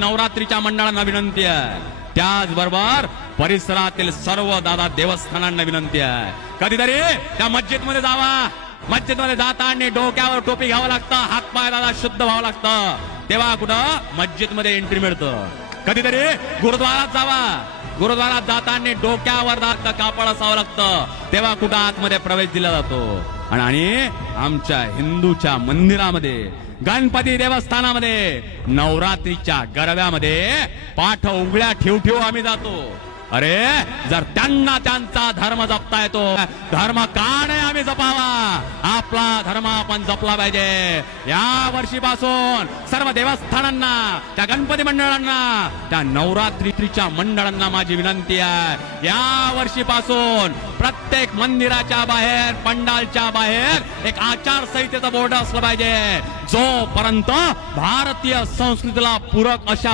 नवरात्रीच्या मंडळांना विनंती आहे, त्याचबरोबर परिसरातील सर्व दादा देवस्थानांना विनंती आहे, कधीतरी त्या मस्जिद मध्ये जावा. मस्जिद मध्ये जाताना डोक्यावर टोपी घ्यावं लागतं, हातपाय दादा शुद्ध व्हावं लागतं, तेव्हा कुठं मस्जिद मध्ये एंट्री मिळतं. कधीतरी गुरुद्वारात जावा, गुरुद्वारात जाताना डोक्यावर दादा कापड असावं लागतं, तेव्हा कुठं आतमध्ये प्रवेश दिला जातो. आणि आमच्या हिंदूच्या मंदिरामध्ये, गणपती देवस्थानामध्ये, नवरात्रीच्या गरब्यामध्ये पाठ उघड्या ठेव ठेव आम्ही जातो. अरे जर त्यांना त्यांचा धर्म जपता येतो, धर्म का नाही आम्ही जपावा? आपला धर्म आपण जपला पाहिजे. या वर्षीपासून सर्व देवस्थानांना, त्या गणपती मंडळांना, त्या नवरात्रीच्या मंडळांना माझी विनंती आहे, या वर्षीपासून प्रत्येक मंदिराच्या बाहेर, पंडालच्या बाहेर एक आचारसंहितेचा बोर्ड असलं पाहिजे, जोपर्यंत भारतीय संस्कृतीला पूरक अशा